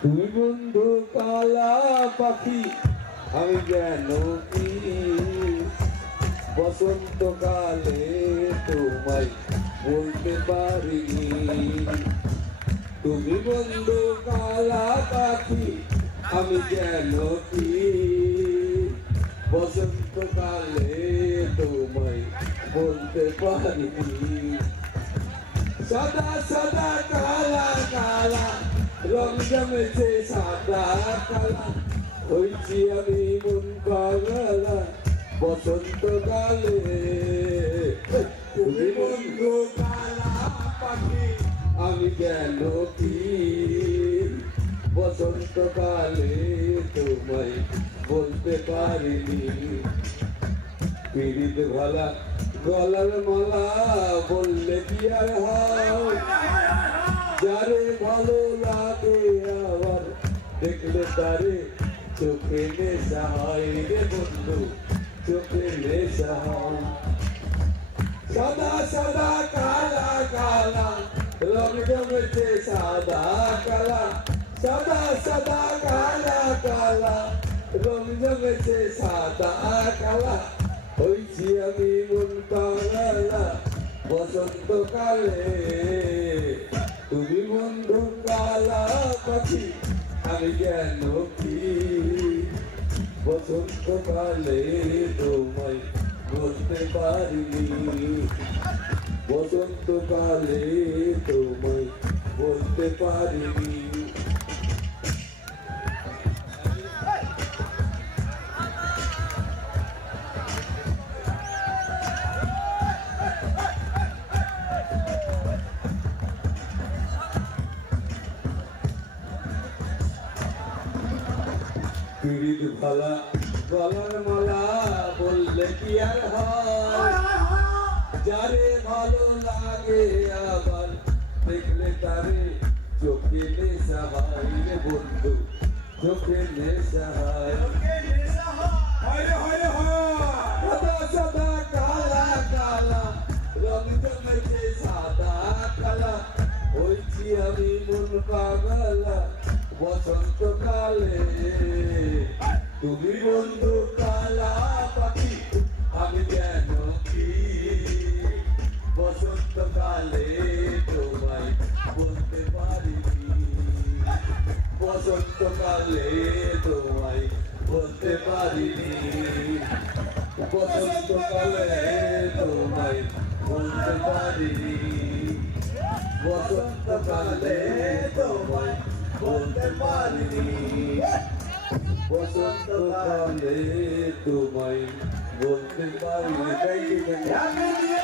তুমি বন্ধু কালা পাখি আমি যেন কি বসন্তকালে তোমায় বলতে পারিনি। তুমি বন্ধু কালা পাখি আমি যেন কি বসন্তকালে তোমায় বলতে পারিনি। সাদা সাদা কালা কালা রং জমেছে সাদা কালা হয়েছি আমি মন পাগলা বসন্তকালে। তুমি বন্ধু কালা পাখি আমি কেন কি বসন্তকালে তোমায় বলতে পারিনি। পিড়িত ভালা গলার মালা বললে কি আর হয়, যারে ভালো লাগে আবার দেখলে তারে চোখে নেশা হয় রে বন্ধু, চোখে নেশা হয়। সাদা সাদা কালা কালা রং জমেছে সাদা কালা, সাদা সাদা কালা কালা রং জমেছে সাদা কালা হয়েছি আমি মন পাগলা বসন্তকালে। তুমি বন্ধু কালা পাখি আমি কেন কি বসন্তকালে তোমায় বলতে পারিনি। বসন্তকালে তোমায় বলতে পারিনি। পিড়িত ভালা গলার মালা বললে কি আর হয়, যারে ভালো লাগে আবার দেখলে তারে চোখে নেশা হয় রে বন্ধু, চোখে নেশা হয়। সাদা সাদা কালা কালা রং জমেছে সাদা কালা হয়েছি আমি মন পাগলা বসন্তকালে। তুমি বন্ধু কালা পাখি আমি কেন কি বসন্তকালে তোমায় বলতে পারিনি। বসন্তকালে তোমায় বলতে পারিনি। বসন্তকালে তোমায় বলতে পারিনি। বসন্তকালে তোমায় বলতে পারিনি। বসন্তকালে তোমায় বলতে পারিনি।